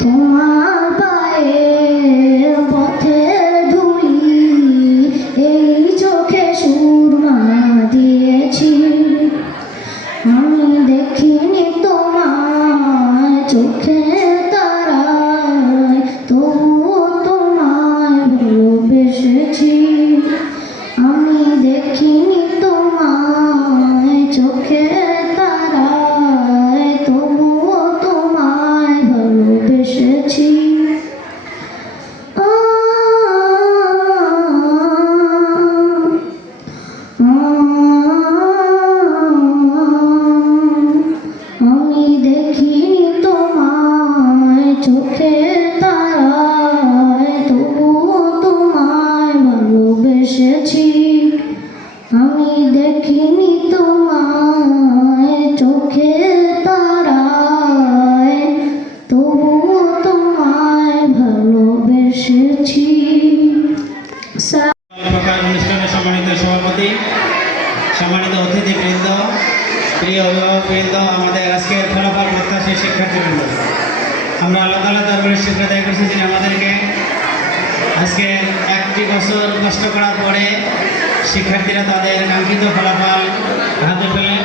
তোমার পায়ের পথে ধুলি, এই চোখে সুরমা দিয়েছি। আমি দেখিনি তোমায় চোখে তারায়, তবুও তোমায় ভালোবেসেছি। আমি দেখিনি তোমায় চোখে তারায়, তবুও তোমায় ভালোবেসেছি। আমি দেখিনি তোমায় চোখে তারায়, তবুও তোমায় ভালোবেসেছি। আমি দেখিনি তোমায় চোখে তারায়, তবুও তোমায় ভালোবেসেছি। অনুষ্ঠানের সম্মানিত সভাপতি, সম্মানিত অতিথিবৃন্দ, প্রিয় অভিভাবকবৃন্দ, আমাদের আজকের ফলাফল প্রত্যাশী শিক্ষার্থীবৃন্দ, আমরা আল্লাহ তাআলার দরবারে শুকর আদায় করছি যিনি আমাদেরকে আজকে একটি বছর কষ্ট করার পরে শিক্ষার্থীরা তাদের কাঙ্ক্ষিত ফলাফল হাতে পেলেন।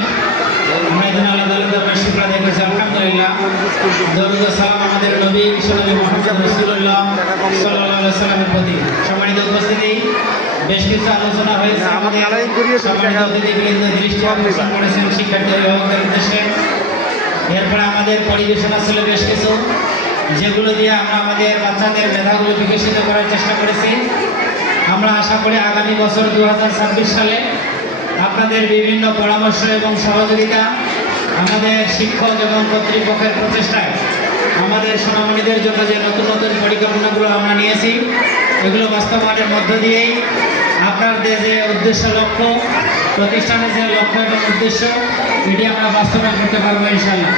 আমরা এই জন্য আল্লাহ তাআলার দরবারে শুকর আদায় করছি। আলহামদুলিল্লাহ। দরুদ ও সালাম আমাদের নবী বিশ্বনবী মুহাম্মদ রাসূলুল্লাহ সাল্লাল্লাহু আলাইহি ওয়াসাল্লামের প্রতি। সম্মানিত উপস্থিতি, বেশ কিছু আলোচনা হয়েছে। সম্মানিত অতিথিবৃন্দ দৃষ্টি আকর্ষণ করেছেন শিক্ষার্থী অভিভাবকদের উদ্দেশ্যে। এরপরে আমাদের পরিবেশনা ছিল বেশ কিছু, যেগুলো দিয়ে আমরা আমাদের বাচ্চাদের মেধাগুলো বিকশিত করার চেষ্টা করেছি। আমরা আশা করি আগামী বছর 2026 সালে আপনাদের বিভিন্ন পরামর্শ এবং সহযোগিতা, আমাদের শিক্ষক এবং কর্তৃপক্ষের প্রচেষ্টায় আমাদের সোনামণিদের জন্য যে নতুন নতুন পরিকল্পনাগুলো আমরা নিয়েছি, এগুলো বাস্তবায়নের মধ্য দিয়েই আপনাদের যে উদ্দেশ্য লক্ষ্য, প্রতিষ্ঠানের যে লক্ষ্য এবং উদ্দেশ্য, এটি আমরা বাস্তবায়ন করতে পারবো ইনশাআল্লাহ।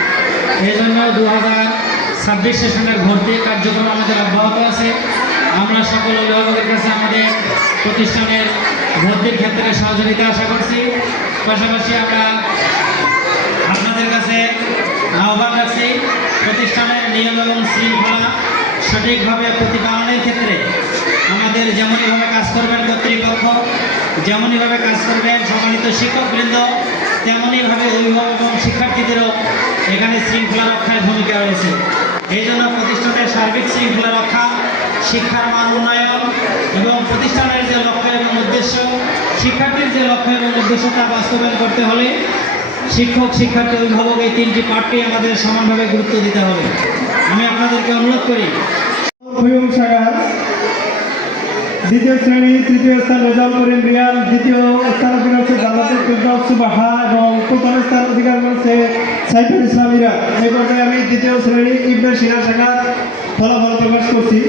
এই জন্য 2026 সেশনের ভর্তি কার্যক্রম আমাদের অব্যাহত আছে। আমরা সকল অভিভাবকের কাছে আমাদের প্রতিষ্ঠানের ভর্তির ক্ষেত্রে সহযোগিতা আশা করছি। পাশাপাশি আমরা আপনাদের কাছে আহ্বান রাখছি, প্রতিষ্ঠানের নিয়ম এবং শৃঙ্খলা সঠিকভাবে প্রতিপালনের ক্ষেত্রে আমাদের যেমনইভাবে কাজ করবেন কর্তৃপক্ষ, যেমনইভাবে কাজ করবেন সম্মানিত শিক্ষকবৃন্দ, তেমনইভাবে অভিভাবক এবং শিক্ষার্থীদেরও এখানে শৃঙ্খলা রক্ষার ভূমিকা রয়েছে। এই জন্য প্রতিষ্ঠানের সার্বিক শৃঙ্খলা রক্ষা, শিক্ষার মান উন্নয়ন এবং প্রতিষ্ঠানের যে লক্ষ্য এবং উদ্দেশ্য, শিক্ষার্থীর যে লক্ষ্য এবং উদ্দেশ্য তা বাস্তবায়ন করতে হলে শিক্ষক, শিক্ষার্থী, অভিভাবক এই তিনটি পার্টকেই আমাদের সমানভাবে গুরুত্ব দিতে হবে। আমি আপনাদেরকে অনুরোধ করি, দ্বিতীয় শ্রেণী তৃতীয় স্থান রেজাল্ট করেন রিয়ান, দ্বিতীয় স্থান অধিকার হচ্ছে জান্নাতুল ফেরদাউস সুবাহা এবং প্রথম স্থান অধিকার করেছে সাইফুল ইসলাম ইরা। এই পর্যায়ে আমি দ্বিতীয় শ্রেণী ইবনে সিনা শাখার ফলাফল প্রকাশ করছি।